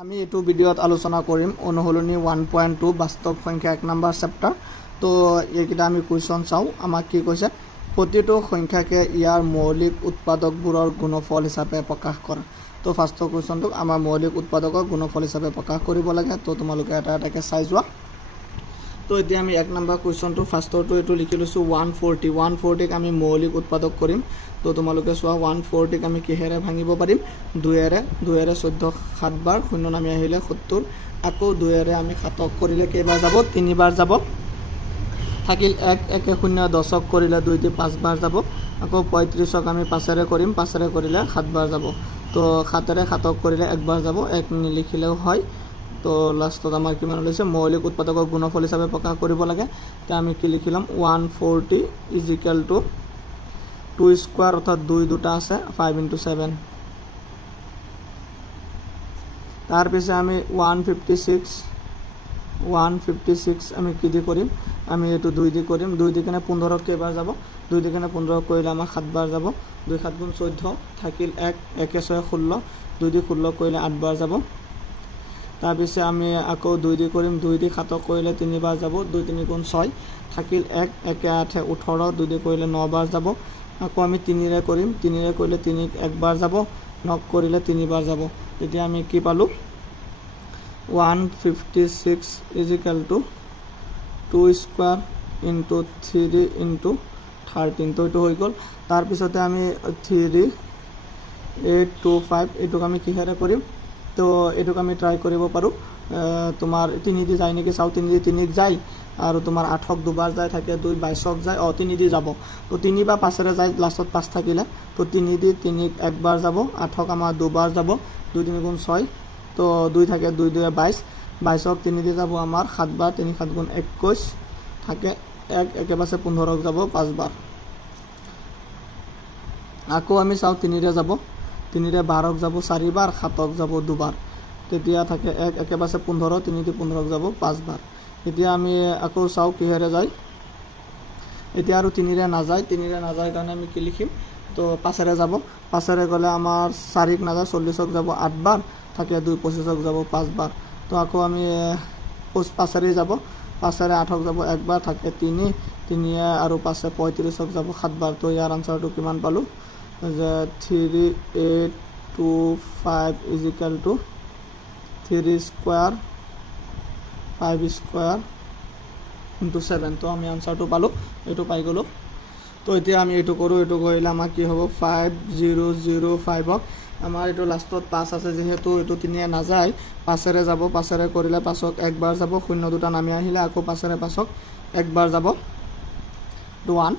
আমি এইটো ভিডিওত আলোচনা কৰিম অনুশীলনী 1.2 বাস্তৱ সংখ্যা 1 নম্বৰ চেপ্টাৰ। তো এইকেইটা আমি কুৱেশ্যন চাওঁ। আমাক কি কৈছে, প্ৰতিটো সংখ্যাকে ইয়াৰ মৌলিক উৎপাদকবোৰৰ গুণফল হিচাপে প্ৰকাশ কৰা। তো ফাৰ্ষ্ট কুৱেশ্যনটো আমাৰ মৌলিক উৎপাদকৰ গুণফল হিচাপে প্ৰকাশ কৰিব লাগে। তো তোমালোকে এটা এটাকে চাই যোৱা। তো এতিয়া আমি 1 নম্বৰ কুৱেশ্যনটো ফাৰ্ষ্টৰটো এইটো লিখি লৈছোঁ 140। 140ক আমি মৌলিক উৎপাদক কৰিম। তো তোমালোকে চোৱা 140ক আমি কিহেৰে ভাঙিব পাৰিম? 2ৰে 14 7 বাৰ, 0 নামি আহিলে 70, আকৌ 2ৰে আমি 7ক কৰিলে কেইবাৰ যাব? 3 বাৰ যাব। থাকিল 1 1 0 10ক কৰিলে 2 টি 5 বাৰ যাব। আকৌ 35ক আমি 5ৰে কৰিম, 5ৰে কৰিলে 7 বাৰ যাব। তো 7ৰে 7ক কৰিলে 1 বাৰ যাব, 1 নিলিখিলেও হয়। তো লাষ্টত আমাৰ কিমান লৈছে? মৌলিক উৎপাদকৰ গুণফল হিচাপে প্ৰকাশ কৰিব লাগে। তো আমি কি লিখি ল'ম? 140 ইজ ইকুৱেল টু 2 স্কোৱাৰ, অৰ্থাৎ 2 দুটা আছে, 5 × 7। তাৰপিছত আমি 156 আমি কি দি কৰিম? আমি এইটো 2 দি কৰিম। 2 দি কেনে 15ক কেইবাৰ যাব? 2 দি কেনে 15ক কৰিলে আমাৰ 7 বাৰ যাব। 2 7 × 14 থাকিল 1 1 6 16, 2 দি 16 কৰিলে 8 বাৰ যাব। তাৰপিছত আমি আকৌ 2 দি কৰিম। 2 দি 7ক কৰিলে 3 বাৰ যাব। 2 3 × 6 থাকিল 1 1 8 18, 2 দি কৰিলে 9 বাৰ যাব। আকৌ আমি 3ৰে কৰিম। 3ৰে কৰিলে 3ক 1 বাৰ যাব, 9ক কৰিলে 3 বাৰ যাব। তেতিয়া আমি কি পালোঁ? 156 is equal to 2 square into 3 into 13। তো এইটো হৈ গ'ল। তাৰপিছতে আমি 3 8 2 5 এইটোক আমি কিহেৰে কৰিম? তো এইটোক আমি ট্ৰাই কৰিব পাৰোঁ। তোমাৰ 3 দি যায় নেকি চাওঁ। 3 দি 3ক যায়, আৰু তোমাৰ 8ক দুবাৰ যায়, থাকে 2 22ক যায়। 3 দি যাব। তো 3 বা 5ৰে যায়, লাষ্টত 5 থাকিলে। তো 3 দি 3ক 1 বাৰ যাব, 8ক আমাৰ 2 বাৰ যাব। 2 3 × 6, তো 2 থাকে, 2 2 22, 22ক 3 দি যাব আমাৰ 7 বাৰ, 3 7 × 21 থাকে 1 1 পাছে 15ক যাব 5 বাৰ। আকৌ আমি চাওঁ 3ৰে যাব। 3ৰে 12ক যাব 4 বাৰ, 7ক যাব 2 বাৰ। তেতিয়া থাকে 1 1 পাছে 15, 3 দি 15ক যাব 5 বাৰ। এতিয়া আমি আকৌ চাওঁ কিহেৰে যায়। এতিয়া আৰু 3ৰে নাযায়। 3ৰে নাযায় কাৰণে আমি কি লিখিম? তো 5ৰে যাব। 5ৰে গ'লে আমাৰ 4ক নাযায়, 40ক যাব 8 বাৰ, থাকে 2 25ক যাব 5 বাৰ। তো আকৌ আমি 5ৰে যাব। 5ৰে 8ক যাব 1 বাৰ, থাকে 3 3 আৰু 5 35ক যাব 7 বাৰ। তো ইয়াৰ আনচাৰটো কিমান পালোঁ? যে 3 8 2 5 is equal to 3 square 5 square into 7। তো আমি আনচাৰটো পালোঁ, এইটো পাই গ'লোঁ। তো এতিয়া আমি এইটো কৰোঁ। এইটো কৰিলে আমাৰ কি হ'ব? 5005ক আমাৰ এইটো লাষ্টত 5 আছে, যিহেতু এইটো 3ৰে নাযায়, 5ৰে যাব। 5ৰে কৰিলে 5ক 1 বাৰ যাব, 0 দুটা নামি আহিলে আকৌ 5ৰে 5ক 1 বাৰ যাব, 1।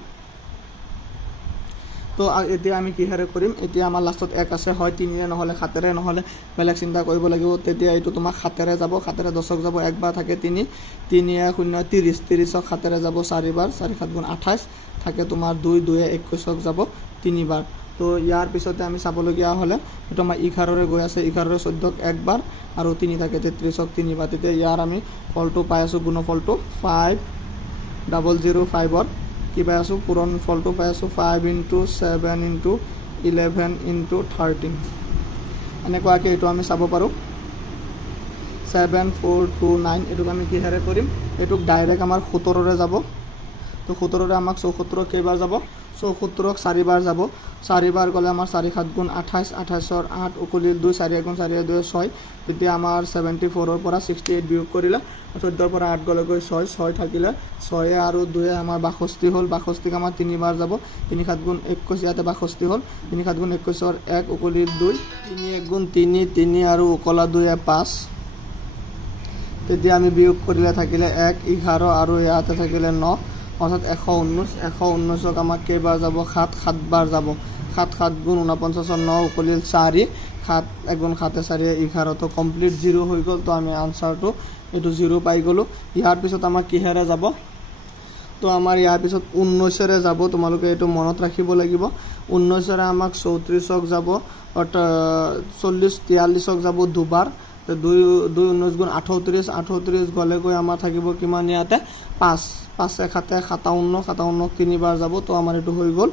তো এতিয়া আমি কিহেৰে কৰিম? এতিয়া আমাৰ লাষ্টত 1 আছে, হয় 3ৰে নহ'লে 7ৰে, নহ'লে বেলেগ চিন্তা কৰিব লাগিব। তেতিয়া এইটো তোমাৰ 7ৰে যাব। 7ৰে 10ক যাব 1 বাৰ, থাকে 3 3 0 30, 30ক 7ৰে যাব 4 বাৰ, 4 7 × 28 থাকে তোমাৰ 2 2 21ক যাব 3 বাৰ। তো ইয়াৰ পিছতে আমি চাবলগীয়া হ'লে এইটো আমাৰ 11ৰে গৈ আছে। 11ৰে 14ক 1 বাৰ, আৰু 3 থাকে 33ক 3 বাৰ। তেতিয়া ইয়াৰ আমি ফলটো পাই আছোঁ, গুণফলটো 5005ৰ কি পাই আছোঁ? পূৰণ ফলটো পাই আছোঁ 5 × 7 × 11 × 13। এনেকুৱাকৈ এইটো আমি চাব পাৰোঁ। 7429 এইটোক আমি কিহেৰে কৰিম? এইটোক ডাইৰেক্ট আমাৰ 17ৰে যাব। তো 17ৰে আমাক 74ক কেইবাৰ যাব? 74ক 4 বাৰ যাব। 4 বাৰ গ'লে আমাৰ 4 7 × 28, 28ৰ 8 উকলিল 2, 4 1 4 2 6। তেতিয়া আমাৰ 74ৰ পৰা 68 বিয়োগ কৰিলে 14ৰ পৰা 8 গ'লেগৈ 6 6 থাকিলে, 6 আৰু 2 আমাৰ 62 হ'ল। 62ক আমাৰ 3 বাৰ যাব। 3 7 × 21, ইয়াতে 62 হ'ল। 3 7 × 21ৰ 1 উকলিল 2, 3 1 × 3 3 আৰু উকলা 2 5। তেতিয়া আমি বিয়োগ কৰিলে থাকিলে 1 11 আৰু ইয়াতে থাকিলে 9, অৰ্থাৎ 119। 119ক আমাক কেইবাৰ যাব? 7 7 বাৰ যাব। 7 7 × 49ৰ 9 উকলিল 4, 7 1 × 7 4 11। তো কমপ্লিট 0 হৈ গ'ল। তো আমি আনচাৰটো এইটো 0 পাই গ'লোঁ। ইয়াৰ পিছত আমাক কিহেৰে যাব? তো আমাৰ ইয়াৰ পিছত 19ৰে যাব। তোমালোকে এইটো মনত ৰাখিব লাগিব। 19ৰে আমাক 34ক যাব, অৰ্থাৎ 40 43ক যাব 2 বাৰ। 2 2 19 × 38, 38 গ'লেগৈ আমাৰ থাকিব কিমান? ইয়াতে 5 5 7 57, 57ক 3 বাৰ যাব। তো আমাৰ এইটো হৈ গ'ল।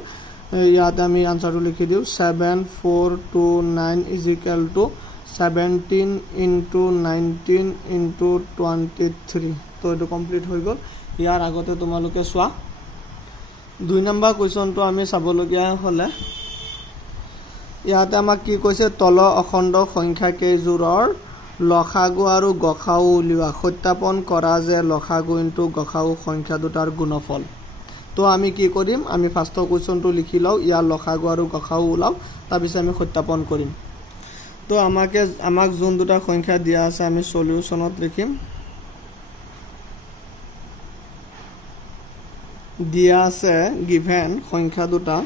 ইয়াতে আমি আনচাৰটো লিখি দিওঁ 7429 is equal to 17 into 19 into 23 তো এইটো কমপ্লিট হৈ গ'ল ইয়াৰ আগতে তোমালোকে চোৱা 2 নম্বৰ কোৱেশ্চনটো আমি চাবলগীয়া হলে ইয়াতে আমাক কি কৈছে তল অখণ্ড সংখ্যা কেইজোৰৰ লসাগু আৰু গসাগু উলিওৱা সত্যাপন কৰা যে লসাগু ইনটু গসাগু সংখ্যা দুটাৰ গুণফল তো আমি কি কৰিম আমি ফাৰ্ষ্ট কোৱেশ্চনটো লিখি লও ইয়াৰ লসাগু আৰু গসাগু উলাও তাৰ পিছত আমি সত্যাপন কৰিম তো আমাক যোন দুটা সংখ্যা দিয়া আছে আমি সলিউশনত লিখিম দিয়া আছে গিভেন সংখ্যা দুটা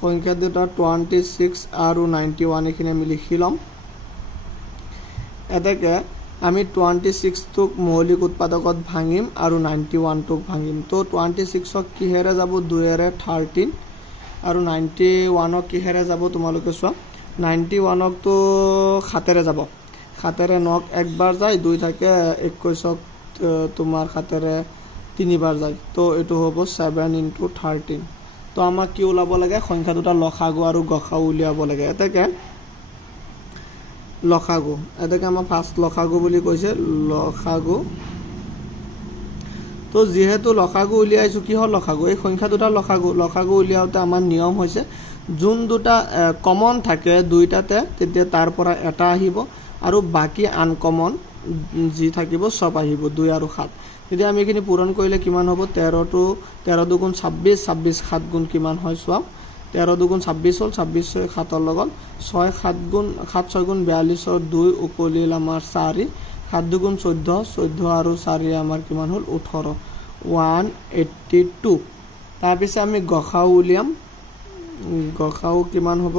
সংখ্যা দুটা 26 আৰু 91 এখিনি আমি লিখি লম এটাকে আমি 26 টোক মৌলিক উৎপাদকত ভাঙিম আৰু 91 টোক ভাঙিম তো 26 ক কিহেৰে যাব 2 এৰে 13 আৰু 91 ক কিহেৰে যাব তোমালোকে চোৱা 91 ক তো 7 এৰে যাব 7 এৰে 9 একবাৰ যায় 2 থাকে 21 ক তোমাৰ 7 এৰে 3 বাৰ যায় তো এটো হ'ব 7 into 13 তো আমাক কি উলাব লাগে সংখ্যা দুটা লসাগু আৰু গসাগু উলিয়াব লাগে এটাকে লসাগু এটাকে আমাৰ ফাৰ্স্ট লসাগু বুলি কৈছে লসাগু তো যেহেতু লসাগু উলিয়াইছো কি হল লসাগু এই সংখ্যা দুটা লসাগু উলিয়াওতে আমাৰ নিয়ম হৈছে যোন দুটা কমন থাকে দুইটাতে তেতিয়া তাৰ পৰা এটা আহিব আৰু বাকি আনকমন যি থাকিব সব আহিব 2 আৰু 7 তেতিয়া আমি এখিনি পূৰণ কৰিলে কিমান হ'ব 13 দুগুণ 26 26 7 গুণ কিমান হয় চোৱা 13 দুগুণ 26 হল 26 7 ৰ লগত 6 7 গুণ 7 6 গুণ 42 ৰ 2 উকলিল আমাৰ 4 7 দুগুণ 14 14 আৰু 4 আমাৰ কিমান হল 18 182 তাৰ পিছে আমি গসাগু উলিয়াম গসাগু কিমান হ'ব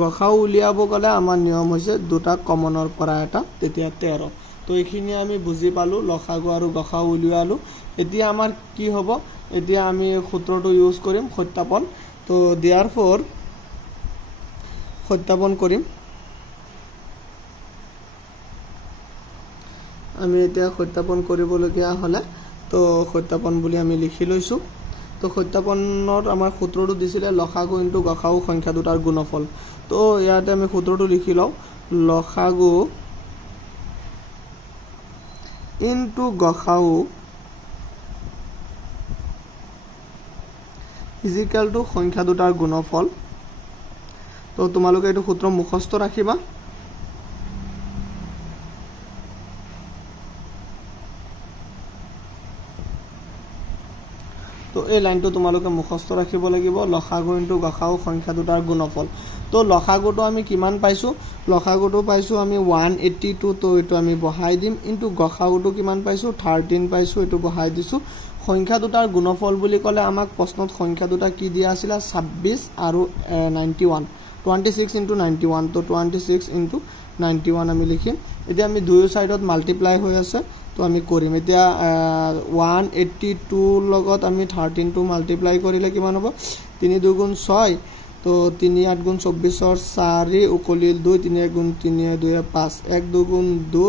গসাগু উলিয়াব গলে আমাৰ নিয়ম হৈছে দুটা কমনৰ পৰা এটা তেতিয়া 13 তো এইখিনি আমি বুজি পালো লসাগু আৰু গসাগু উলিয়ালো এতিয়া আমাৰ কি হ'ব এতিয়া আমি সূত্ৰটো ইউজ কৰিম সত্যাপন তো therefore সত্যাপন কৰিম আমি এতিয়া সত্যাপন কৰিবলগীয়া হলে তো সত্যাপন বুলি আমি লিখি লৈছো তো সত্যাপনৰ আমাৰ সূত্ৰটো দিছিলে লসাগু ইনটু গসাগু সংখ্যা দুটাৰ গুণফল তো ইয়াতে আমি সূত্ৰটো লিখি লও লসাগু ইনটু গসাগু ইজ ইকুয়াল টু সংখ্যা দুটাৰ গুণফল তো তোমালোকে এইটো সূত্ৰ মুখস্থ ৰাখিবা তো এই লাইনটো তোমালোকে মুখস্থ ৰাখিব লাগিব লসাগু ইনটু গসাগু সংখ্যা দুটাৰ গুণফল তো লসাগুটো আমি কিমান পাইছো লসাগুটো পাইছো আমি 182 তো এটো আমি বহাই দিম ইনটু গসাগুটো কিমান পাইছো 13 পাইছো এটো বহাই দিছো সংখ্যা দুটাৰ গুণফল বুলি কলে আমাক প্ৰশ্নত সংখ্যা দুটা কি দিয়া আছিল 26 আৰু 91 26 into 91 তো 26 into 91 আমি লিখিম এতিয়া আমি দুই সাইডত মাল্টিপ্লাই হৈ আছে তো আমি কৰিম এতিয়া 182 লগত আমি 13 টো মাল্টিপ্লাই কৰিলে কিমান হ'ব 3 দুগুণ 6 তো 3 8 গুণ 24 ৰ 4 উকলিল 2 3 গুণ 3 2 5 1 দুগুণ 2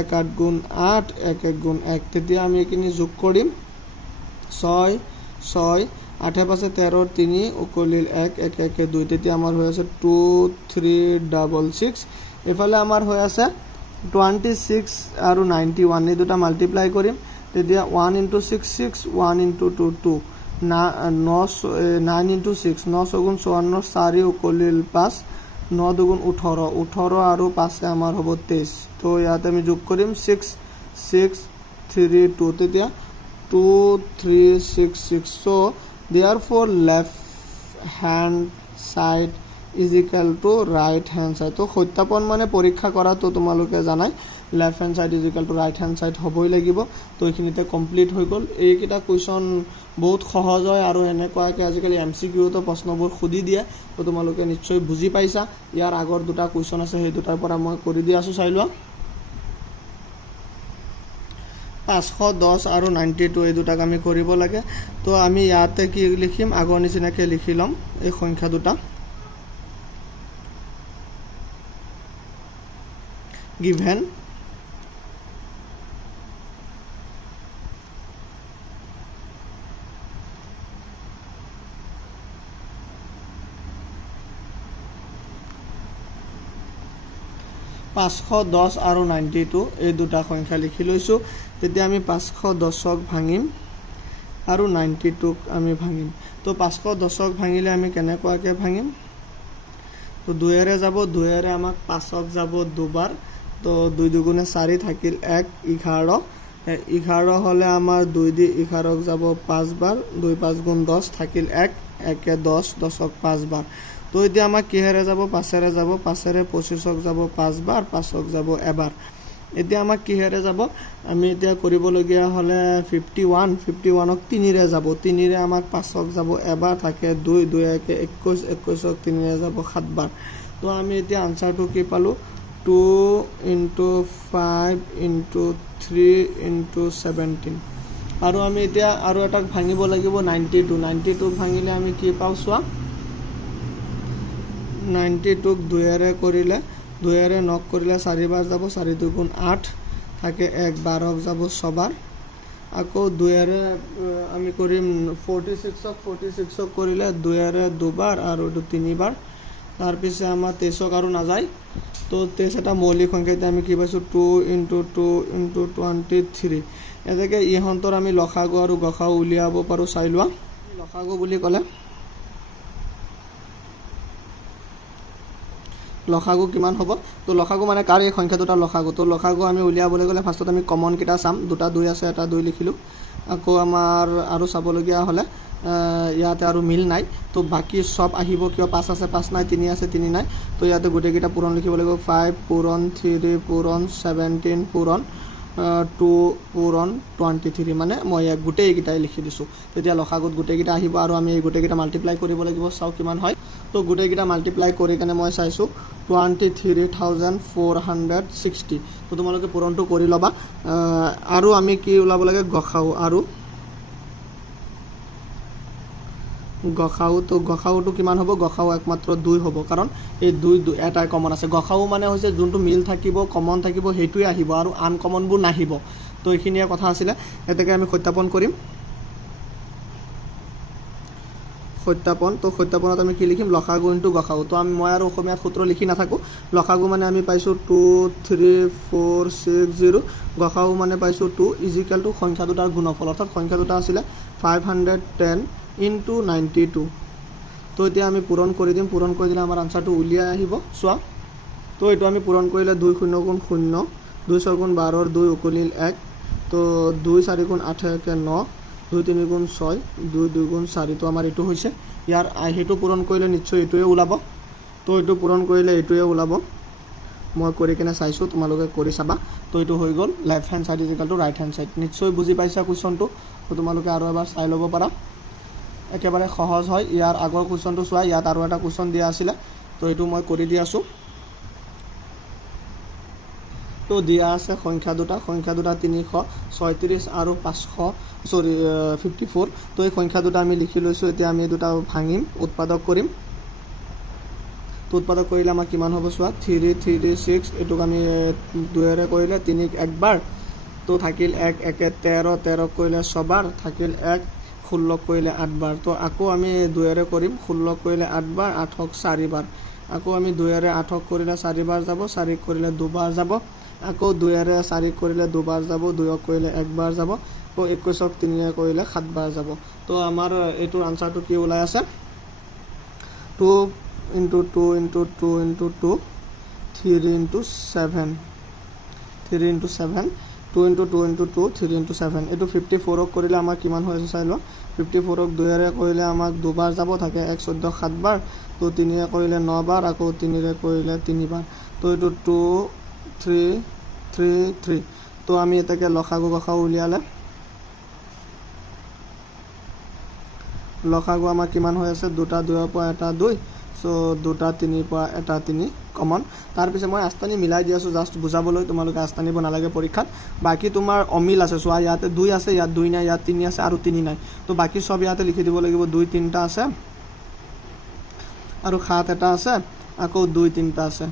1 8 গুণ 8 1 1 গুণ 1 তেতিয়া আমি এখিনি যোগ কৰিম 6 6 8 পাছে 13 3 উকলিল 1 1 1 2 তেতিয়া আমাৰ হৈ আছে 2 3 66 এফালে আমাৰ হৈ আছে 26 আৰু 91 এই দুটা মাল্টিপ্লাই কৰিম তেতিয়া 1 into 6 6 1 into 2 2 9 into 6 9 গুণ 54 4 উকলিল 5 9 দুগুণ 18 18 আৰু 5 আমাৰ হ'ব 23 তো ইয়াতে আমি যোগ কৰিম 6 6 3 2 তেতিয়া 2 3 6 6 so therefore left hand side is equal to right hand side তো সত্যাপন মানে পৰীক্ষা কৰা তো তোমালোকে জানাই left hand side is equal to right hand side হবই লাগিব তো এখিনিতে কমপ্লিট হৈ গল এইকিটা কোৱেশ্চন বহুত সহজ হয় আৰু এনেকুৱাকে আজিকালি এমসিকিউ তো প্ৰশ্নবোৰ খুদি দিয়ে তো তোমালোকে নিশ্চয় বুজি পাইছা ইয়াৰ আগৰ দুটা কোৱেশ্চন আছে সেই দুটাৰ পৰা মই কৰি দি আছো চাই লোৱা 510 আৰু 92 এই দুটাক আমি কৰিব লাগে তো আমি ইয়াতে কি লিখিম আগৰ নিচিনাকে লিখি লম এই সংখ্যা দুটা given 510 আৰু 92 এই দুটা সংখ্যা লিখি লৈছোঁ। তেতিয়া আমি 510ক ভাঙিম আৰু 92ক আমি ভাঙিম। তো 510ক ভাঙিলে আমি কেনেকুৱাকৈ ভাঙিম? তো 2ৰে যাব, 2ৰে আমাক 5ক যাব দুবাৰ। তো 2 দুগুণে 4 থাকিল 1, 11। 11 হ'লে আমাৰ 2 দি 11ক যাব 5 বাৰ, 2 5 গুণ 10 থাকিল 1, 1 10, 10ক 5 বাৰ। তো এতিয়া আমাক কিহেৰে যাব? 5ৰে যাব, 5ৰে 25ক যাব 5 বাৰ, 5ক যাব এবাৰ। এতিয়া আমাক কিহেৰে যাব? আমি এতিয়া কৰিবলগীয়া হ'লে 51ক 3ৰে যাব, 3ৰে আমাক 5ক যাব এবাৰ, থাকে 2, 2 1 21, 21ক 3ৰে যাব 7 বাৰ। তো আমি এতিয়া আনচাৰটো কি পালোঁ? 2 × 5 × 3 × 17। আৰু আমি এতিয়া আৰু এটাক ভাঙিব লাগিব 92। 92ক ভাঙিলে আমি কি পাওঁ চোৱা। 92ক 2ৰে কৰিলে, 2ৰে 9ক কৰিলে 4 বাৰ যাব, 4 দুগুণ 8 থাকে 1, 12ক যাব 6 বাৰ। আকৌ 2ৰে আমি কৰিম 46ক কৰিলে 2ৰে 2 বাৰ আৰু 3 বাৰ। তাৰপিছত আমাৰ 23ক আৰু নাযায়। তো 23 এটা মৌলিক সংখ্যা। এতিয়া আমি কি পাইছোঁ? 2 × 2 × 23। এনেকৈ ইহঁতৰ আমি লসাগু আৰু গসাগু উলিয়াব পাৰোঁ। চাই লোৱা। লসাগু বুলি ক'লে লসাগু কিমান হ'ব? তো লসাগু মানে কাৰ? এই সংখ্যা দুটাৰ লসাগু। তো লসাগু আমি উলিয়াবলৈ গ'লে ফাৰ্ষ্টত আমি কমনকেইটা চাম। দুটা 2 আছে, এটা 2 লিখিলোঁ। আকৌ আমাৰ আৰু চাবলগীয়া হ'লে ইয়াতে আৰু মিল নাই। তো বাকী চব আহিব। কিয়? 5 আছে 5 নাই, 3 আছে 3 নাই। তো ইয়াতে গোটেইকেইটা পূৰণ লিখিব লাগিব। 5 পূৰণ 3 পূৰণ 17 পূৰণ 2 পূৰণ 23, মানে মই ইয়াক গোটেইকেইটাই লিখি দিছোঁ। তেতিয়া লসাগুত গোটেইকেইটা আহিব আৰু আমি এই গোটেইকেইটা মাল্টিপ্লাই কৰিব লাগিব। চাওঁ কিমান হয়। তো গোটেইকেইটা মাল্টিপ্লাই কৰি কেনে মই চাইছোঁ 23,460। তো তোমালোকে পূৰণটো কৰি ল'বা। আৰু আমি কি ওলাব লাগে? গসাগু। আৰু গসাগু। তো গসাগুটো কিমান হ'ব? গসাগু একমাত্ৰ 2 হ'ব, কাৰণ এই 2 এটাই কমন আছে। গসাগু মানে হৈছে যোনটো মিল থাকিব, কমন থাকিব, সেইটোৱে আহিব আৰু আনকমনবোৰ নাহিব। তো এইখিনিয়ে কথা আছিলে। এতেকে আমি সত্যাপন কৰিম। সত্যাপন। তো সত্যাপনত আমি কি লিখিম? লসাগু × গসাগু। তো মই আৰু অসমীয়াত সূত্ৰ লিখি নাথাকোঁ। লসাগু মানে আমি পাইছোঁ 23460, গসাগু মানে পাইছোঁ 2 = সংখ্যা দুটাৰ গুণফল। অৰ্থাৎ সংখ্যা দুটা আছিলে 510 × 92। তো এতিয়া আমি পূৰণ কৰি দিম। পূৰণ কৰি দিলে আমাৰ আনচাৰটো উলিয়াই আহিব। চোৱা। তো এইটো আমি পূৰণ কৰিলে 2 0 × 0, 2 6 × 12, 2 উকলিল 1। তো 2 4 × 8 = 9, 2 3 × 6, 2 2 × 4। তো আমাৰ এইটো হৈছে। ইয়াৰ সেইটো পূৰণ কৰিলে নিশ্চয় এইটোৱে ওলাব। তো এইটো পূৰণ কৰিলে এইটোৱে ওলাব। মই কৰি কিনে চাইছোঁ, তোমালোকে কৰি চাবা। তো এইটো হৈ গ'ল left hand side = right hand side. নিশ্চয় বুজি পাইছা কুৱেশ্যনটো। তো তোমালোকে আৰু এবাৰ চাই ল'ব পাৰা। একেবাৰে সহজ হয়। ইয়াৰ আগৰ কুৱেশ্যনটো চোৱা। ইয়াত আৰু এটা কুৱেশ্যন দিয়া আছিলে। তো এইটো মই কৰি দি আছোঁ। তো দিয়া আছে সংখ্যা দুটা 336 আৰু 54। তো এই সংখ্যা দুটা আমি লিখি লৈছোঁ। এতিয়া আমি এই দুটা ভাঙিম, উৎপাদক কৰিম। তো উৎপাদক কৰিলে আমাৰ কিমান হ'ব চোৱা। 336, এইটোক আমি 2ৰে কৰিলে 3ক 1 বাৰ। তো থাকিল 1 1 13, 13ক কৰিলে 6 বাৰ, থাকিল 1 16ক কৰিলে 8 বাৰ। তো আকৌ আমি 2ৰে কৰিম। 16ক কৰিলে 8 বাৰ, 8ক 4 বাৰ। আকৌ আমি 2ৰে 8ক কৰিলে 4 বাৰ যাব, 4ক কৰিলে 2 বাৰ যাব। আকৌ 2ৰে 4ক কৰিলে 2 বাৰ যাব, 2ক কৰিলে 1 বাৰ যাব। আকৌ 21ক 3ৰে কৰিলে 7 বাৰ যাব। তো আমাৰ এইটোৰ আনচাৰটো কি ওলাই আছে? 2 × 2 × 2 × 2, 3 × 7, 3 × 7, 2 × 2 × 2, 3 × 7। এইটো 54ক কৰিলে আমাৰ কিমান হৈ আছে চাই লোৱা। 54ক 2ৰে কৰিলে আমাক 2 বাৰ যাব, থাকে 1 14 7 বাৰ। তো 3ৰে কৰিলে 9 বাৰ, আকৌ 3ৰে কৰিলে 3 বাৰ। তো এইটো 2 3 3 3। তো আমি এটাকে লসাগু গসাগু উলিয়ালে লসাগু আমাৰ কিমান হৈ আছে? 2 2ৰ পৰা এটা 2। চ' 2 3ৰ পৰা এটা 3 কমন। তাৰপিছত মই আস্তানি মিলাই দি আছোঁ জাষ্ট বুজাবলৈ। তোমালোকে আস্তানিব নালাগে পৰীক্ষাত। বাকী তোমাৰ অমিল আছে। চোৱা, ইয়াতে 2 আছে, ইয়াত 2 নাই, ইয়াত 3 আছে আৰু 3 নাই। তো বাকী চব ইয়াতে লিখি দিব লাগিব। 2 3টা আছে আৰু 7 এটা আছে, আকৌ 2 3টা আছে।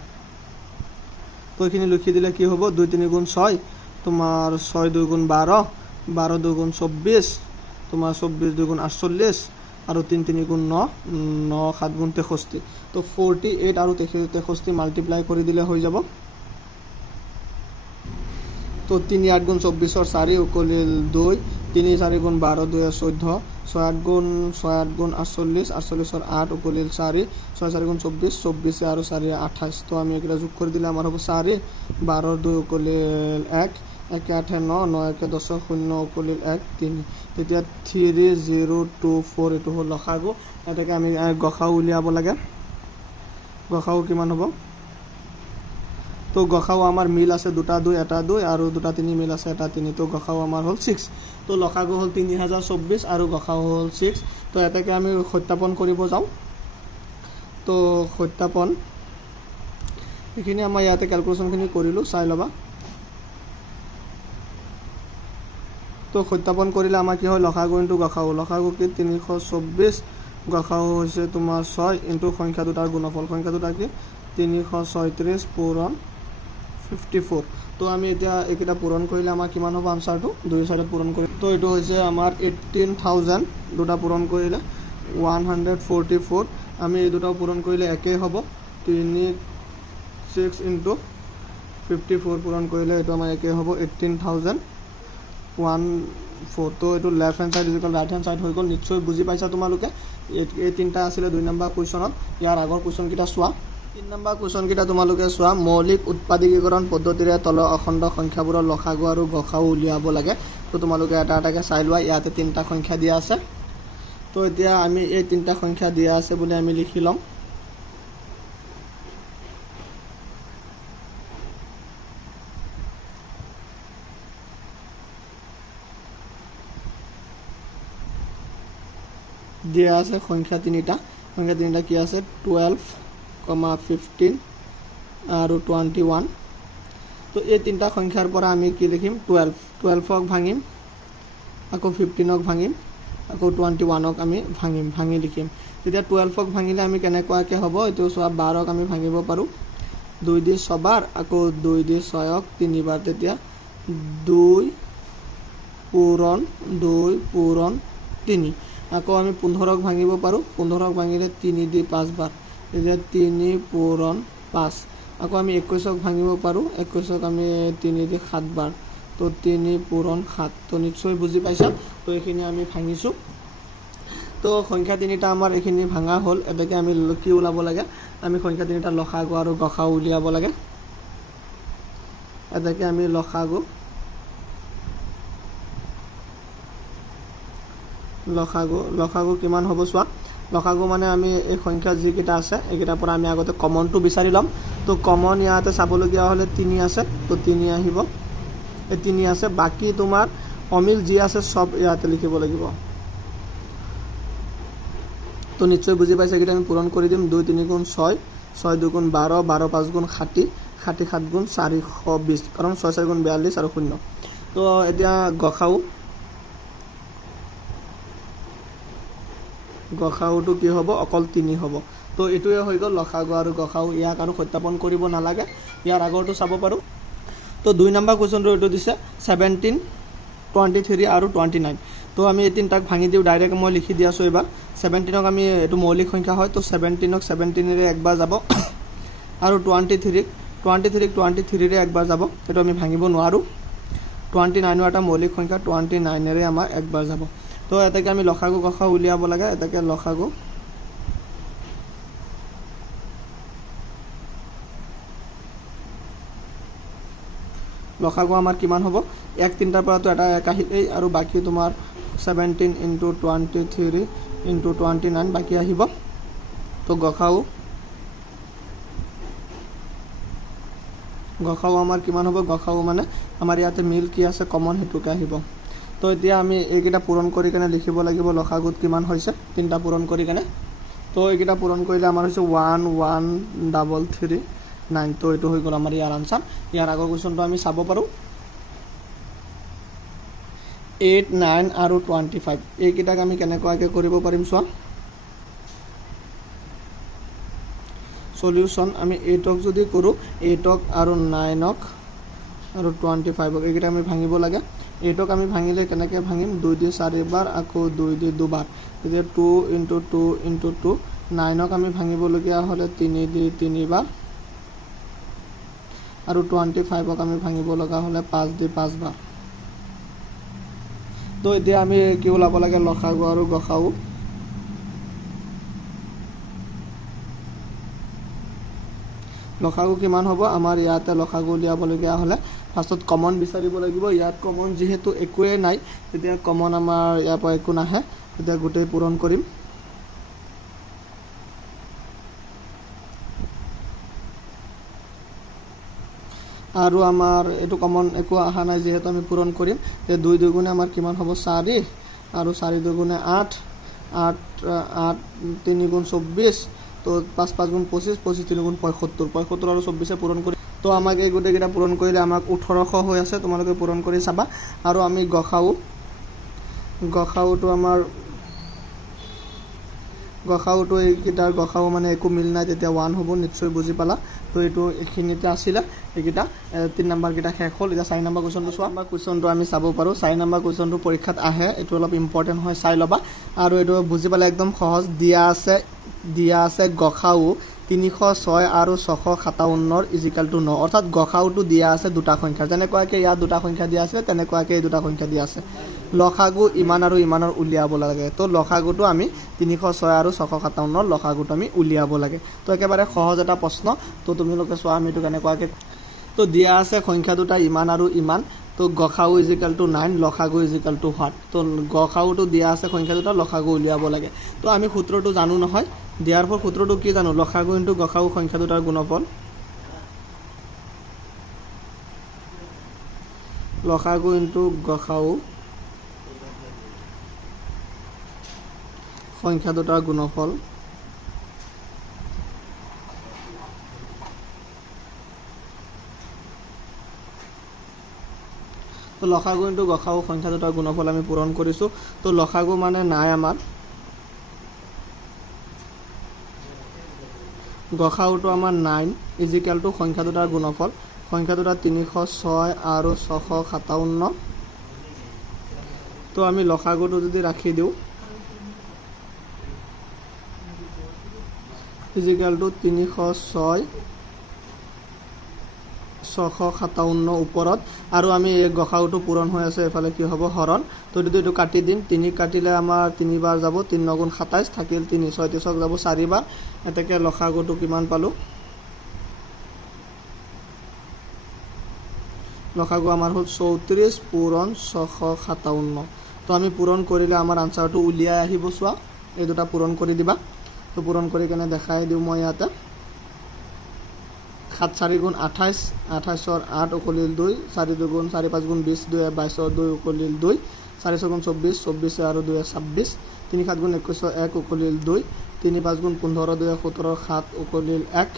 তো এইখিনি লিখি দিলে কি হ'ব? 2 3 × 6, তোমাৰ 6 2 × 12, 12 2 × 24, তোমাৰ 24 2 × 48 আৰু 3 3 × 9, 9 7 × 63। তো 48 আৰু 63 মাল্টিপ্লাই কৰি দিলে হৈ যাব তো 3 8 গুণ 24 4 উকলিল 2 3 4 গুণ 12 2 14 6 8 গুণ 48 48 8 উকলিল 4 6 4 গুণ 24 24 আর 4 28 তো আমি এগুলা যোগ করে দিলে আমার হবে 4 12 2 উকলিল 1 1 8 9 9 1 10 0 উকলিল 1 3 তেতিয়া 3024 এটো হল লসাগু এটাকে আমি গসাউ উলিয়াব লাগে গসাউ কিমান হ'ব তো গসাউ আমার মিল আছে দুটা 2 এটা 2 আর দুটা 3 মিল আছে এটা 3 তো গসাউ আমার হল 6 তো লসাগু হল 3024 আর গসাউ হল 6 তো এটাকে আমি সত্যাপন কৰিব যাও তো সত্যাপন এখিনি আমাৰ ইয়াতে ক্যালকুলেশন খিনি কৰিলো চাই লবা তো সত্যাপন কৰিলে আমাৰ কি হয় লসাগু ইনটু গসাউ কি 324 গসাউ হৈছে তোমাৰ 6 ইনটু সংখ্যা দুটাৰ গুণফল সংখ্যা দুটা কি 336 পূৰণ 54 তো আমি এতিয়া একেটা পূৰণ কৰিলে আমাৰ কিমান হ'ব আনসাৰটো দুই সাইডে পূৰণ কৰি তো এটো হৈছে আমাৰ 18000 দুটা পূৰণ কৰিলে 144 আমি এই দুটা পূৰণ কৰিলে একেই হ'ব 36 ইনটু 54 পূৰণ কৰিলে এটো আমাৰ একেই হ'ব 18000 14 তো এটো left hand side equal right hand side হৈ গল নিশ্চয় বুজি পাইছা তোমালোকে এই তিনটা আছিল 2 নম্বৰ কোৱেশ্চনত ইয়াৰ আগৰ কোৱেশ্চন কিটা সোৱা 3 নম্বৰ কোৱেশ্চন কিটা তোমালোকে সোৱা মৌলিক উৎপাদকীকৰণ পদ্ধতিৰে তল অখণ্ড সংখ্যাবোৰৰ লসাগু আৰু গসাউ উলিয়াব লাগে তো তোমালোকে এটা এটাকে চাই লোৱা ইয়াতে তিনটা সংখ্যা দিয়া আছে তো এতিয়া আমি এই তিনটা সংখ্যা দিয়া আছে বুলি আমি লিখি লম দিয়া আছে সংখ্যা তিনিটা কি আছে 12, 15 আৰু 21 তো এই তিনটা সংখ্যাৰ পৰা আমি কি লিখিম 12 ক ভাঙিম আকৌ 15 ক ভাঙিম আকৌ 21 ক আমি ভাঙি লিখিম তেতিয়া 12 ক ভাঙিলে আমি কেনেকুৱাকে হ'ব এটো 12 ক আমি ভাঙিব পাৰো 2 দি 6 বাৰ আকৌ 2 দি 6 ক 3 বাৰ তেতিয়া 2 পূৰণ 3 আকৌ আমি 15 ক ভাঙিব পাৰো 15 ক ভাঙিলে 3 দি 5 বাৰ তেতিয়া 3 পূৰণ 5 আকৌ আমি 21 ক ভাঙিব পাৰো 21 ক আমি 3 দি 7 বাৰ তো 3 পূৰণ 7 তো নিশ্চয় বুজি পাইছা তো এখিনি আমি ভাঙিছো তো সংখ্যা তিনিটা আমাৰ এখিনি ভাঙা হল এটাকে আমি কি উলাব লাগে আমি সংখ্যা তিনিটা লসাগু আৰু গসাউ উলিয়াব লাগে এটাকে আমি লসাগু কিমান হ'ব সোৱা লসাগু মানে আমি এই সংখ্যা যি কিটা আছে একিটা পৰা আমি আগতে কমনটো বিচাৰি লম তো কমন ইয়াতে চাবলগীয়া হলে 3 আছে তো 3 আহিব এই 3 আছে বাকি তোমাৰ অমিল যি আছে সব ইয়াতে লিখিব লাগিব তো নিশ্চয় বুজি পাইছা কিটা আমি পূৰণ কৰি দিম 2 3 গুণ 6 6 2 গুণ 12 12 5 গুণ 60 60 7 গুণ 420 কাৰণ 6 4 গুণ 42 আৰু 0 তো এতিয়া গসাউটো কি হ'ব অকল 3 হ'ব তো এটোৱে হৈ গল লসাগু আৰু গসাউ ইয়াক আৰু সত্যাপন কৰিব নালাগে ইয়াৰ আগৰটো চাব পাৰো তো 2 নম্বৰ কোৱেশ্চনটো এটো দিছে 17 23 আৰু 29 তো আমি এই তিনটাক ভাঙি দিও ডাইৰেক্ট মই লিখি দিয়াছো এবাৰ 17 ক আমি এটো মৌলিক সংখ্যা হয় তো 17 ক 17 ৰে একবাৰ যাব আৰু 23 ৰে একবাৰ যাব এটো আমি ভাঙিব নোৱাৰো 29 এটা মৌলিক সংখ্যা 29 ৰে আমাৰ একবাৰ যাব তো এটাকে আমি লসাগু গসাউ উলিয়াব লাগে এটাকে লসাগু আমাৰ কিমান হ'ব 1 3টাৰ পৰা তো এটা এক আহিলেই আৰু বাকি তোমাৰ 17 * 23 * 29 বাকি আহিব তো গসাউ আমাৰ কিমান হ'ব গসাউ মানে আমাৰ ইয়াতে মিল কি আছে কমন হেতুকে আহিব তো এতিয়া আমি এইকিটা পূৰণ কৰি কেনে লিখিব লাগিব লসাগুত কিমান হৈছে তিনটা পূৰণ কৰি কেনে তো এইকিটা পূৰণ কৰিলে আমাৰ হৈছে 11339 তো এটো হৈ গল আমাৰ ইয়াৰ আনসাৰ ইয়াৰ আগৰ কোৱেশ্চনটো আমি চাব পাৰো 8 9 আৰু 25 এইকিটাক আমি কেনেকুৱাকে কৰিব পাৰিম সোৱা সলিউশন আমি 8 ক যদি কৰো 8 ক আৰু 9 ক আৰু 25 ক এইকিটা আমি ভাঙিব লাগে 8 ক আমি ভাঙিলে কেনেকৈ ভাঙিম 2 দি 4 বাৰ আকৌ 2 দি 2 বাৰ তেতিয়া 2 * 2 * 2 9 ক আমি ভাঙিব লগিয়া হলে 3 দি 3 বাৰ আৰু 25ক আমি ভাঙিব লগা হ'লে 5 দি 5 বাৰ। তো এতিয়া আমি কি ওলাব লাগে লসাগু আৰু গসাগু। লসাগু কিমান হ'ব আমাৰ ইয়াতে লসাগু উলিয়াবলগীয়া হ'লে ফাৰ্ষ্টত কমন বিচাৰিব লাগিব। ইয়াত কমন যিহেতু একোৱেই নাই তেতিয়া কমন আমাৰ ইয়াৰ পৰা একো নাহে, তেতিয়া গোটেই পূৰণ কৰিম। আৰু আমাৰ এইটো কমন একো অহা নাই যিহেতু আমি পূৰণ কৰিম। তে 2 দুগুণে আমাৰ কিমান হ'ব 4 আৰু 4 দুগুণে 8, 8 3 গুণ 24, তো 5 5 গুণ 25, 25 3 গুণ 75, 75 আৰু 24 পূৰণ কৰি তো আমাক এই গোটেইকেইটা পূৰণ কৰিলে আমাক 1800 হৈ আছে। তোমালোকে পূৰণ কৰি চাবা। আৰু আমি গসাগুটো আমাৰ গসাগুটো এইকেইটাৰ গসাগু মানে একো মিল নাই, তেতিয়া 1 হ'ব, নিশ্চয় বুজি পালা। তো এইটো এইখিনিতে আছিলে এইকেইটা 3 নম্বৰকেইটা শেষ হ'ল। এতিয়া 4 নম্বৰ কুৱেশ্যনটো চোৱা। আমাৰ কুৱেশ্যনটো আমি চাব পাৰোঁ। 4 নম্বৰ কুৱেশ্যনটো পৰীক্ষাত আহে, এইটো অলপ ইম্পৰ্টেণ্ট হয়, চাই ল'বা। আৰু এইটো বুজি পালে একদম সহজ। দিয়া আছে গসাগু 306 আৰু 657 ইজিকেল টু 9, অৰ্থাৎ গসাগুটো দিয়া আছে দুটা সংখ্যা, যেনেকুৱাকৈ ইয়াত দুটা সংখ্যা দিয়া আছে তেনেকুৱাকৈ এই দুটা সংখ্যা দিয়া আছে। লসাগু ইমান আৰু ইমানৰ উলিয়াব লাগে। তো লসাগুটো আমি 306 আৰু 657 লসাগুটো আমি উলিয়াব লাগে। তো একেবাৰে সহজ এটা প্ৰশ্ন। তো তোমালোকে চোৱা আমি এইটো কেনেকুৱাকৈ। তো দিয়া আছে সংখ্যা দুটা ইমান আৰু ইমান। তো গসাগু ইজিকেল টু 9, লসাগু ইজিকেল টু হোৱাট। তো গসাগুটো দিয়া আছে সংখ্যা দুটা, লসাগু উলিয়াব লাগে। তো আমি সূত্ৰটো জানো নহয়, দিয়াৰ ফল সূত্ৰটো কি জানো, লসাগু ইনটু গসাগু সংখ্যা দুটাৰ গুণফল। লসাগু ইনটু গসাগু সংখ্যা দুটাৰ গুণফল। তো লসাগু ইনটু গসাগু সংখ্যা দুটাৰ গুণফল আমি পূৰণ কৰিছোঁ। তো লসাগু মানে নাই আমাৰ, গসাগুটো আমাৰ 9 ইজিকেল টু সংখ্যা দুটাৰ গুণফল। সংখ্যা দুটা 306 আৰু 657। তো আমি লসাগুটো যদি ৰাখি দিওঁ ইজিকেল টু 306 657 ওপৰত, আৰু আমি এই গসাগুটো পূৰণ হৈ আছে এফালে কি হ'ব হৰণ। তো এইটো কাটি দিম, 3 কাটিলে আমাৰ 3 বাৰ যাব, 3 9 গুণ 27 থাকিল 3, 36 যাব 4 বাৰ। এতেকে লসাগুটো কিমান পালোঁ, লসাগু আমাৰ হ'ল 34 পূৰণ 657। তো আমি পূৰণ কৰিলে আমাৰ আনচাৰটো উলিয়াই আহিব। চোৱা এই দুটা পূৰণ কৰি দিবা। তো পূৰণ কৰি কেনে দেখাই দিওঁ মই ইয়াতে। 7 4 গুণ 28, 28 8 উকলিল 2, 4 2 গুণ 4 5 গুণ 20, 2 22 2 উকলিল 2, 4 6 গুণ 24, 24 আৰু 2 26, 3 7 গুণ 21 1 উকলিল 2, 3 5 গুণ 15 2 17 7 উকলিল 1,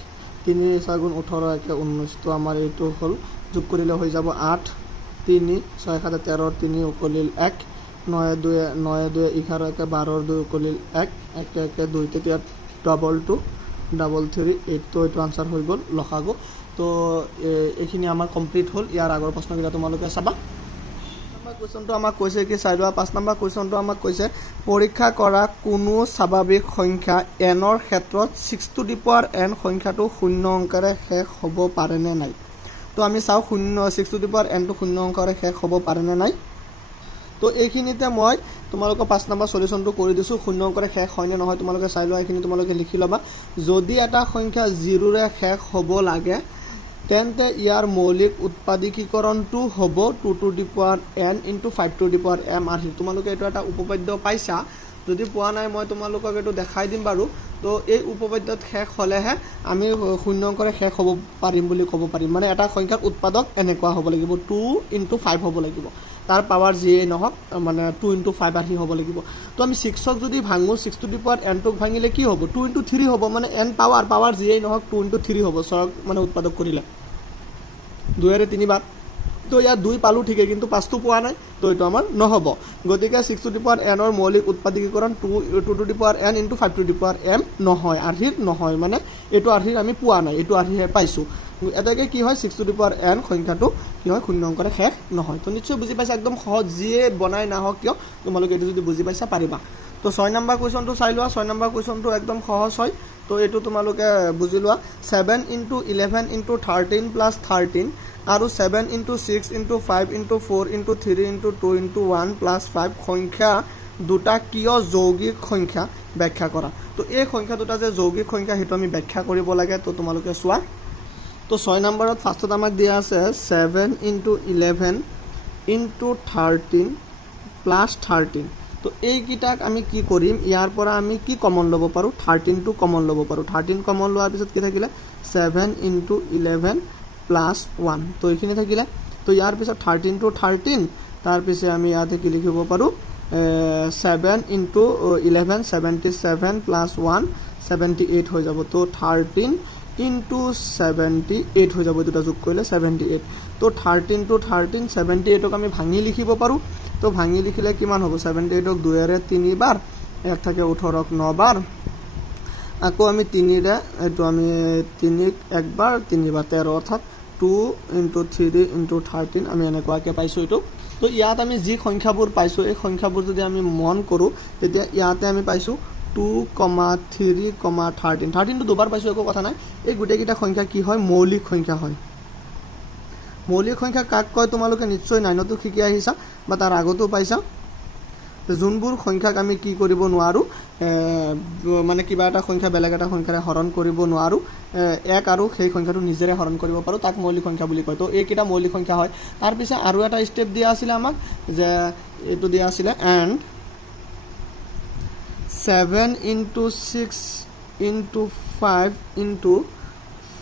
3 6 গুণ 18 1 19। তো আমাৰ এইটো হ'ল যোগ কৰিলে হৈ যাব 8, 3 6 7 13 3 উকলিল 1, 9 2 11 12 2 উকলিল 1 1 1 2। তেতিয়া 2 2 3 8। তো এইটো আনচাৰ হৈ গ'ল লসাগু। তো এইখিনি আমাৰ কমপ্লিট হ'ল। ইয়াৰ আগৰ প্ৰশ্নকেইটা তোমালোকে চাবা। কুৱেশ্যনটো আমাক কৈছে কি চাই লোৱা। 5 নম্বৰ কুৱেশ্যনটো আমাক কৈছে পৰীক্ষা কৰা কোনো স্বাভাৱিক সংখ্যা এনৰ ক্ষেত্ৰত 6 টু দি পাৱাৰ n সংখ্যাটো 0 অংকেৰে শেষ হ'ব পাৰেনে নাই। তো আমি চাওঁ 6 টু দি পাৱাৰ n টো 0 অংকেৰে শেষ হ'ব পাৰেনে নাই। তো এইখিনিতে মই তোমালোকক 5 নম্বৰ সলিউশনটো কৰি দিছোঁ। 0 অংকেৰে শেষ হয়নে নহয় তোমালোকে চাই লোৱা। এইখিনি তোমালোকে লিখি ল'বা। যদি এটা সংখ্যা 0ৰে শেষ হ'ব লাগে তেন্তে ইয়াৰ মৌলিক উৎপাদকীকৰণটো হ'ব 2 to the power n into 5 to the power m। আৰু তোমালোকে এইটো এটা উপপাদ্য পাইছা, যদি পোৱা নাই মই তোমালোকক এইটো দেখাই দিম বাৰু। তো এই উপপাদ্যত শেষ হ'লেহে আমি 0 অংকেৰে শেষ হ'ব পাৰিম বুলি ক'ব পাৰিম। মানে এটা সংখ্যাৰ উৎপাদক এনেকুৱা হ'ব লাগিব, 2 ইনটু 5 হ'ব লাগিব, তাৰ পাৱাৰ যিয়েই নহওক মানে 2 ইনটু 5 আহি হ'ব লাগিব। তো আমি 6ক যদি ভাঙো 6 টু দি পাৱাৰ n টোক ভাঙিলে কি হ'ব, 2 ইনটু 3 হ'ব, মানে n পাৱাৰ যিয়েই নহওক 2 ইনটু 3 হ'ব। চক মানে উৎপাদক কৰিলে 2ৰে 3 বাৰ। তো ইয়াত 2 পালোঁ ঠিকেই, কিন্তু 5টো পোৱা নাই, তো এইটো আমাৰ নহ'ব। গতিকে 6 টু দি পাৱাৰ nৰ মৌলিক উৎপাদকীকৰণ 2 to the power n into 5 to the power m নহয়, আৰ্হিৰ নহয়। মানে এইটো আৰ্হিৰ আমি পোৱা নাই, এইটো আৰ্হিহে পাইছোঁ। এটাকে কি হয় 6 টু দি পাৱাৰ n সংখ্যাটো কি হয় 0 অংকেৰে শেষ নহয়। তো নিশ্চয় বুজি পাইছা, একদম সহজ, যিয়ে বনাই নাহক কিয় তোমালোকে এইটো যদি বুজি পাইছা পাৰিবা। তো তো 6 নম্বৰ কুৱেশ্যনটো চাই লোৱা 6 নম্বৰ কুৱেশ্যনটো একদম সহজ হয় তো এইটো তোমালোকে বুজি লোৱা 7 * 11 * 13 + 13 আৰু 7 * 6 * 5 * 4 * 3 * 2 * 1 + 5 সংখ্যা দুটা কিয় যৌগিক সংখ্যা ব্যাখ্যা কৰা তো এই সংখ্যা দুটা যে যৌগিক সংখ্যা হেতু আমি ব্যাখ্যা কৰিব লাগে তো তোমালোকে চোৱা তো 6 নম্বৰত ফাৰ্ষ্টত আমাক দিয়া আছে 7 * 11 * 13 + 13 তো এই কিটাক আমি কি কৰিম ইয়াৰ পৰা আমি কি কমন ল'ব পাৰো 13 টো কমন ল'ব পাৰো 13 কমন লোৱাৰ পিছত কি থাকিলে 7 * 11 + 1 তো এইখিনি থাকিলে তো ইয়াৰ পিছত 13 টো 13 তাৰ পিছে আমি ইয়াতে কি লিখিব পাৰো 7 * 11 77 + 1 78 হৈ যাব তো 13 * 78 হৈ যাব দুটা যোগ কৰিলে 78 তো 13 টো 13 78 ক আমি ভাঙি লিখিব পাৰো তো ভাঙি লিখিলে কিমান হ'ব 78 ক 2 ৰে 3 বাৰ এক থাকে 18 ক 9 বাৰ আকৌ আমি 3 ৰে এটো আমি 3 ক একবাৰ 3 বাৰ 13 অৰ্থাৎ 2 * 3 * 13 আমি এনেকুৱাকে পাইছো এটো তো ইয়াত আমি যি সংখ্যাবোৰ পাইছো এই সংখ্যাবোৰ যদি আমি মন কৰো তেতিয়া ইয়াতে আমি পাইছো 2, 3, 13 13 টো দুবাৰ পাইছো একো কথা নাই এই গুটেকিটা সংখ্যা কি হয় মৌলিক সংখ্যা হয় মৌলিক সংখ্যা কাক কয় তোমালোকে নিশ্চয় 9 তো শিকি আহিছা বা তাৰ আগতো পাইছা যোনবোৰ সংখ্যাক আমি কি কৰিব নোৱাৰো মানে কিবা এটা সংখ্যা বেলেগ এটা সংখ্যাৰে হৰণ কৰিব নোৱাৰো এক আৰু সেই সংখ্যাটো নিজেৰে হৰণ কৰিব পাৰো তাক মৌলিক সংখ্যা বুলি কয় তো এই কিটা মৌলিক সংখ্যা হয় তাৰ পিছে আৰু এটা স্টেপ দিয়া আছিল আমাক যে এটো দিয়া আছিল and 7 * 6 * 5 *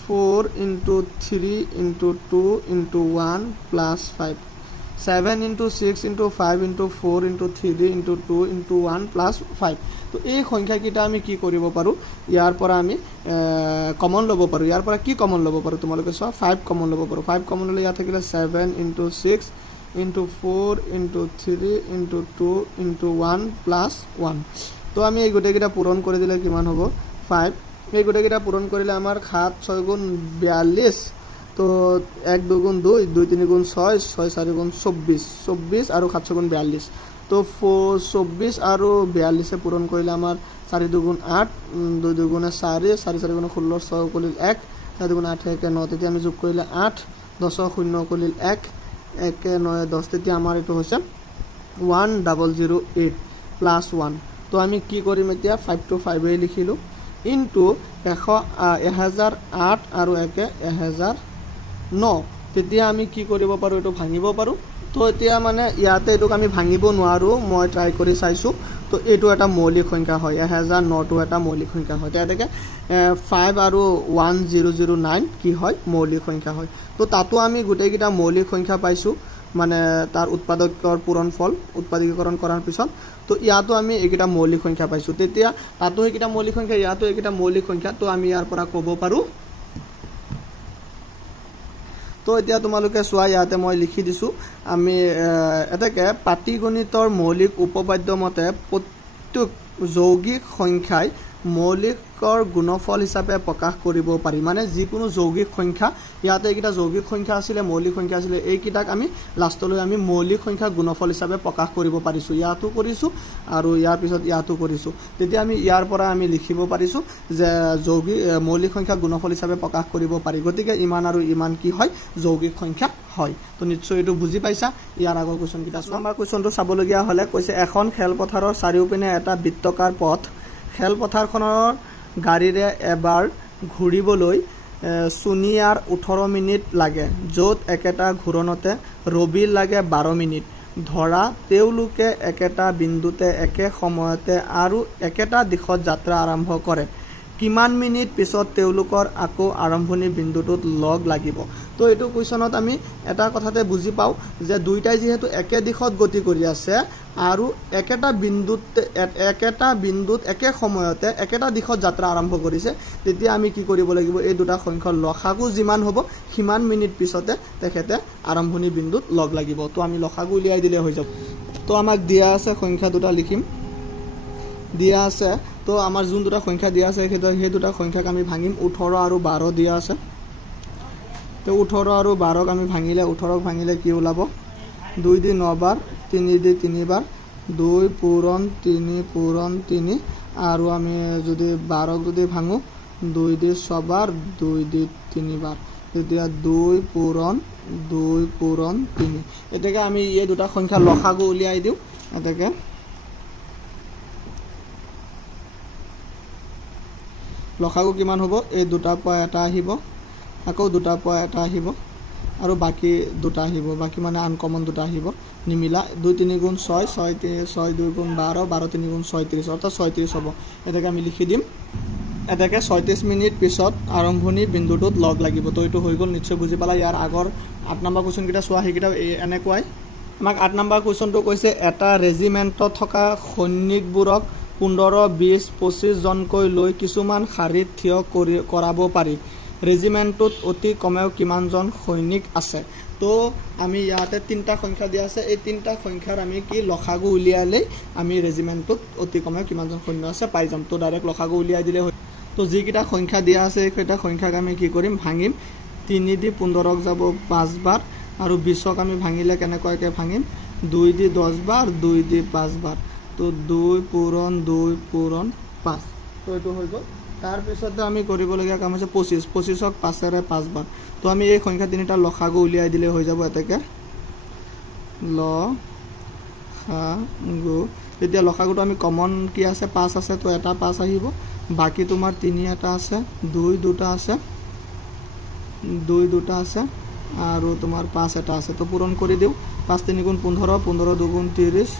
4 * 3 * 2 * 1 + 5 7 * 6 * 5 * 4 * 3 * 2 * 1 + 5 তো এই সংখ্যা কিটা আমি কি কৰিব পাৰো ইয়াৰ পৰা আমি কমন ল'ব পাৰো ইয়াৰ পৰা কি কমন ল'ব পাৰো তোমালোকে চোৱা 5 কমন ল'ব পাৰো 5 কমন ল'লে ইয়াত থাকিলে 7 * 6 * 4 * 3 * 2 * 1 + 1 তো আমি এই গুটেকিটা পূৰণ কৰি দিলে কিমান হ'ব 5 এই গুটেকিটা পূৰণ কৰিলে আমাৰ 7 6 গুণ 42 তো 1 2 গুণ 2 2 3 গুণ 6 6 4 গুণ 24 24 আৰু 7 6 গুণ 42 তো 24 আৰু 42 এ পূৰণ কৰিলে আমাৰ 4 2 গুণ 8 2 2 গুণ 4 4 4 গুণ 16 6 কৰিল 1 4 2 গুণ 8 1 9 তেতিয়া আমি যোগ কৰিলে 8 10 0 কৰিল 1 1 9 10 তেতিয়া আমাৰ এটো হৈছে 1008 + 1 তো আমি কি কৰিম এতিয়া 5 to 5 এ লিখিলো ইনটু 1008 আৰু 1 1009 তেতিয়া আমি কি কৰিব পাৰো এটো ভাঙিব পাৰো তো এতিয়া মানে ইয়াতে এটোক আমি ভাঙিব নোৱাৰো মই ট্ৰাই কৰি চাইছো তো এটো এটা মৌলিক সংখ্যা হয় 1009 টো এটা মৌলিক সংখ্যা হয় তেতিয়াকে 5 আৰু 1009 কি হয় মৌলিক সংখ্যা হয় তো তাতো আমি গুটেকিটা মৌলিক সংখ্যা পাইছো মানে তাৰ উৎপাদকৰ পূৰণফল উৎপাদকীকৰণ কৰাৰ পিছত তো ইয়াতো আমি এইকিটা মৌলিক সংখ্যা পাইছো তেতিয়া তাতো এইকিটা মৌলিক সংখ্যা ইয়াতো এইকিটা মৌলিক সংখ্যা তো আমি ইয়াৰ পৰা ক'ব পাৰো তো এতিয়া তোমালোকে চোৱা ইয়াতে মই লিখি দিছো আমি এটাকে পাটিগণিতৰ মৌলিক উপপাদ্য মতে প্ৰত্যেক যৌগিক সংখ্যাই মৌলিকৰ গুণফল হিচাপে প্ৰকাশ কৰিব পাৰি মানে যিকোনো যৌগিক সংখ্যা ইয়াতে এইকিটা যৌগিক সংখ্যা আছিল মৌলিক সংখ্যা আছিল এইকিটাক আমি লাষ্টলৈ আমি মৌলিক সংখ্যা গুণফল হিচাপে প্ৰকাশ কৰিব পাৰিছো ইয়াতো কৰিছো আৰু ইয়াৰ পিছত ইয়াতো কৰিছো তেতিয়া আমি ইয়াৰ পৰা আমি লিখিব পাৰিছো যে যৌগিক মৌলিক সংখ্যা গুণফল হিচাপে প্ৰকাশ কৰিব পাৰি গতিকে ইমান আৰু ইমান কি হয় যৌগিক সংখ্যা হয় তো নিশ্চয় এটো বুজি পাইছা ইয়াৰ আগৰ কোৱেশ্চন কিটা চোৱা আমাৰ কোৱেশ্চনটো চাবলগীয়া হলে কৈছে এখন খেলপথাৰৰ চাৰিওপিনে এটা বৃত্তাকাৰ পথ খেলপথাৰখনৰ গাড়ীৰে এবাৰ ঘূৰিবলৈ সুনিয়াৰ 18 মিনিট লাগে য'ত একেটা ঘূৰণতে ৰবিৰ লাগে 12 মিনিট ধৰা তেওঁলোকে একেটা বিন্দুতে একে সময়তে আৰু একেটা দিশত যাত্ৰা আৰম্ভ কৰে কিমান মিনিট পিছত তেওঁলোকৰ আকৌ আৰম্ভণি বিন্দুটোত লগ লাগিব তো এটো কোৱেশ্চনত আমি এটা কথাতে বুজি পাও যে দুইটাই যেহেতু একে দিশত গতি কৰি আছে আৰু একেটা বিন্দুত একে সময়তে একেটা দিশত যাত্ৰা আৰম্ভ কৰিছে তেতিয়া আমি কি কৰিব লাগিব এই দুটা সংখ্যাৰ লসাগু যিমান হ'ব কিমান মিনিট পিছতে তেখেতে আৰম্ভণি বিন্দুত লগ লাগিব তো আমি লসাগু উলিয়াই দিলে হৈ যাব তো আমাক দিয়া আছে সংখ্যা দুটা লিখিম দিয়া আছে তো আমাৰ যোন দুটা সংখ্যা দিয়া আছে সেই দুটা সংখ্যাক আমি ভাঙিম 18 আৰু 12 দিয়া আছে তো 18 আৰু 12 ক আমি ভাঙিলে 18 ক ভাঙিলে কি ওলাব 2 দি 9 বাৰ 3 দি 3 বাৰ 2 পূৰণ 3 পূৰণ 3 আৰু আমি যদি 12ক যদি ভাঙো 2 দি 6 বাৰ 2 দি 3 বাৰ তেতিয়া 2 পূৰণ 3 এটাকে আমি এই দুটা সংখ্যা লসাগু উলিয়াই দিও এটাকে লসাগু কিমান হ'ব এই দুটা পৰা এটা আহিব আকৌ দুটা পৰা এটা আহিব আৰু বাকি দুটা আহিব বাকি মানে আনকমন দুটা আহিব নিমিলা 2 3 গুণ 6 6 2 গুণ 12 12 3 গুণ 36 অৰ্থাৎ 36 হ'ব এটাকে আমি লিখি দিম এটাকে 36 মিনিট পিছত আৰম্ভণি বিন্দুটোত লগ লাগিব তো এটো হৈ গল নিশ্চয় বুজি পালা ইয়াৰ আগৰ 8 নম্বৰ কোৱেশ্চন কিটা সোৱা হেকিটা এনেকুৱাই আমাক 8 নম্বৰ কোৱেশ্চনটো কৈছে এটা ৰেজিমেন্টত থকা সৈনিকবোৰক 15 20 25 জনকৈ লৈ কিছুমান শাৰীত থিয় কৰাব পাৰি ৰেজিমেন্টত অতি কমেও কিমানজন সৈনিক আছে তো আমি ইয়াতে তিনটা সংখ্যা দিয়া আছে এই তিনটা সংখ্যাৰ আমি কি লসাগু উলিয়ালে আমি ৰেজিমেন্টত অতি কমেও কিমানজন সৈন্য আছে পাই যাম তো ডাইৰেক্ট লসাগু উলিয়াই দিলে হয় তো যিকিটা সংখ্যা দিয়া আছে এইটা সংখ্যাক আমি কি কৰিম ভাঙিম 3 দি 15ক যাব 5 বাৰ আৰু 20ক আমি ভাঙিলে কেনেকৈ ভাঙিম 2 দি 10 বাৰ 2 দি 5 বাৰ তো 2 পূৰণ 5 তো এটো হৈ গল তাৰ পিছতে আমি কৰিব লগা কাম আছে 25 25ক 5 ৰে 5 বাৰ তো আমি এই সংখ্যা তিনিটা লসাগু উলিয়াই দিলে হৈ যাব এটাকে লসাগু এতিয়া লসাগুটো আমি কমন কি আছে 5 আছে তো এটা 5 আহিব বাকি তোমাৰ 3 এটা আছে 2 দুটা আছে 2 দুটা আছে আৰু তোমাৰ 5 এটা আছে তো পূৰণ কৰি দিও 5 3 গুণ 15 15 2 গুণ 30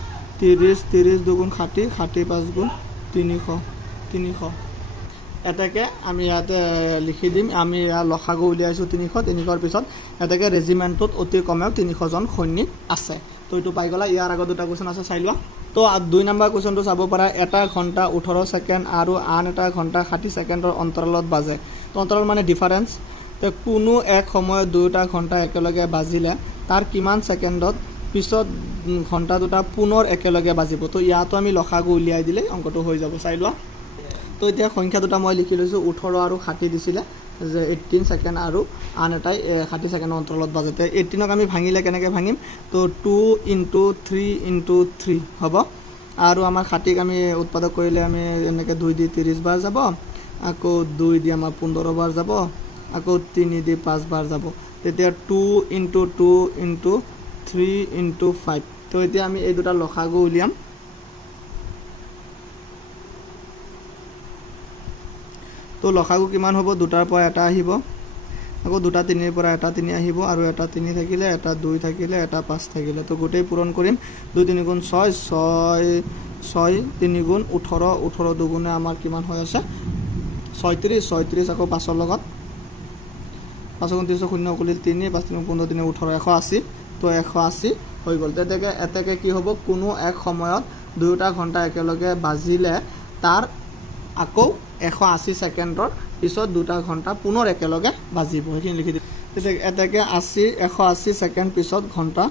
30 30 2 গুণ 60 60 5 গুণ 300 এটাকে আমি ইয়াতে লিখি দিম আমি লসাগু উলিয়াইছো 300 300ৰ পিছত এটাকে ৰেজিমেন্টত অতি কমেও 300 জন সৈনিক আছে তো এটো পাই গলা ইয়াৰ আগত দুটা কোৱেশ্চন আছে চাই লোৱা তো 2 নম্বৰ কোৱেশ্চনটো চাব পাৰা এটা ঘণ্টা 18 সেকেন্ড আৰু আন এটা ঘণ্টা 60 সেকেন্ডৰ অন্তৰালত বাজে তো অন্তৰাল মানে ডিফাৰেন্স তো কোনো এক সময়ত দুটা ঘণ্টা একেলগে বাজিলে তাৰ কিমান সেকেন্ডত পিছত ঘণ্টা দুটা পুনৰ একেলগে বাজিব তো ইয়াতো আমি লসাগু উলিয়াই দিলে অংকটো হৈ যাব চাই লোৱা তো এতিয়া সংখ্যা দুটা মই লিখি লৈছো 18 আৰু 60 দিছিলে যে 18 সেকেন্ড আৰু আন এটাই 60 সেকেন্ডৰ অন্তৰালত বাজতে 18ক আমি ভাঙিলে কেনেকৈ ভাঙিম তো 2 * 3 * 3 হ'ব আৰু আমাৰ 60ক আমি উৎপাদক কৰিলে আমি এনেকৈ 2 দি 30 বাৰ যাব আকৌ 2 দি আমাৰ 15 বাৰ যাব আকৌ 3 দি 5 বাৰ যাব তেতিয়া 2 * 2 * 3 * 5 তো এতিয়া আমি এই দুটা লসাগু উলিয়াম তো লসাগু কিমান হ'ব দুটাৰ পৰা এটা আহিব আকৌ দুটা 3ৰ পৰা এটা 3 আহিব আৰু এটা 3 থাকিলে এটা 2 থাকিলে এটা 5 থাকিলে তো গোটেই পূৰণ কৰিম 2 3 গুণ 6 6 3 গুণ 18 18 দুগুণে আমাৰ কিমান হৈ আছে 36 36 আকৌ 5ৰ লগত 5 গুণ 30 0 কৰিলে 3 5 3 15 3 18 180 তো 180 হৈ গল তেতিয়াকে এটাকে কি হ'ব কোনো এক সময়ত দুটা ঘণ্টা একেলগে বাজিলে তাৰ আকৌ 180 সেকেন্ডৰ পিছত দুটা ঘণ্টা পুনৰ একেলগে বাজিব হেকিন লিখি দিম তেতিয়া এটাকে 180 সেকেন্ড পিছত ঘণ্টা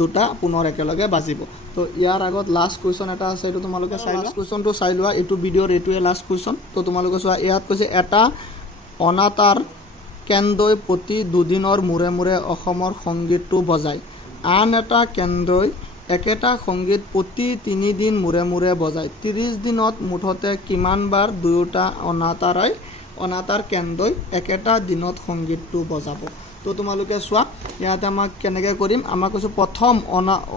দুটা পুনৰ একেলগে বাজিব তো ইয়াৰ আগত লাষ্ট কোৱেশ্চন এটা আছে এটো তোমালোকে চাই লোৱা কোৱেশ্চনটো চাই লোৱা এটো ভিডিওৰ এটোৱে লাষ্ট কোৱেশ্চন তো তোমালোকে চোৱা ইয়াত কৈছে এটা অনাতাৰ কেন্দ্ৰই প্ৰতি দুদিনৰ মূৰে মূৰে অসমৰ সংগীতটো বজায় আন এটা কেন্দ্ৰই একেটা সংগীত প্ৰতি 3 দিন মূৰে মূৰে বজায় 30 দিনত মুঠতে কিমান বাৰ দুটা অনাতাৰ কেন্দ্ৰই একেটা দিনত সংগীতটো বজাব তো তোমালোকে চোৱা ইয়াতে আমাক কেনেকৈ কৰিম আমাক কৈছো প্ৰথম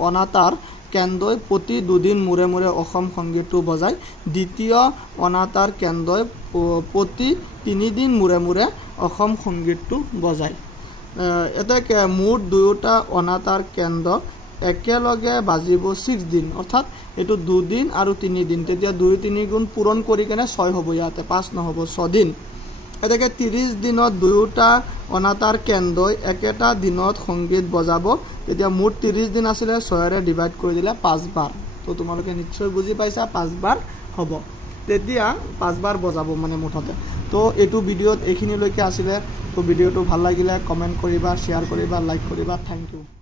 অনাতাৰ কেন্দ্ৰই প্ৰতি 2 দিন মূৰে মূৰে অসম সংগীতটো বজায় দ্বিতীয় অনাতাৰ কেন্দ্ৰই প্ৰতি 3 দিন মূৰে মূৰে অসম সংগীতটো বজায় এটাকে মুঠ দুটা অনাতাৰ কেন্দ্ৰ একেলগে বাজিব 6 দিন অৰ্থাৎ এটো 2 দিন আৰু 3 দিন তেতিয়া 2 3 গুণ পূৰণ কৰি কেনে 6 হ'ব ইয়াতে 5 নহব 6 দিন এটাকে 30 দিনত দুটা অনাতাৰ কেন্দ্ৰই একেটা দিনত সংগীত বজাব তেতিয়া মুঠ 30 দিন আছিল 6 ৰে ডিভাইড কৰি দিলে 5 বাৰ তো তোমালোকে নিশ্চয় বুজি পাইছা 5 বাৰ হ'ব তেতিয়া 5 বাৰ বজাব মানে মুঠতে তো এটো ভিডিওত এইখিনি লৈকে আছিল তো ভিডিওটো ভাল লাগিলে কমেন্ট কৰিবা শেয়াৰ কৰিবা লাইক কৰিবা থ্যাংক ইউ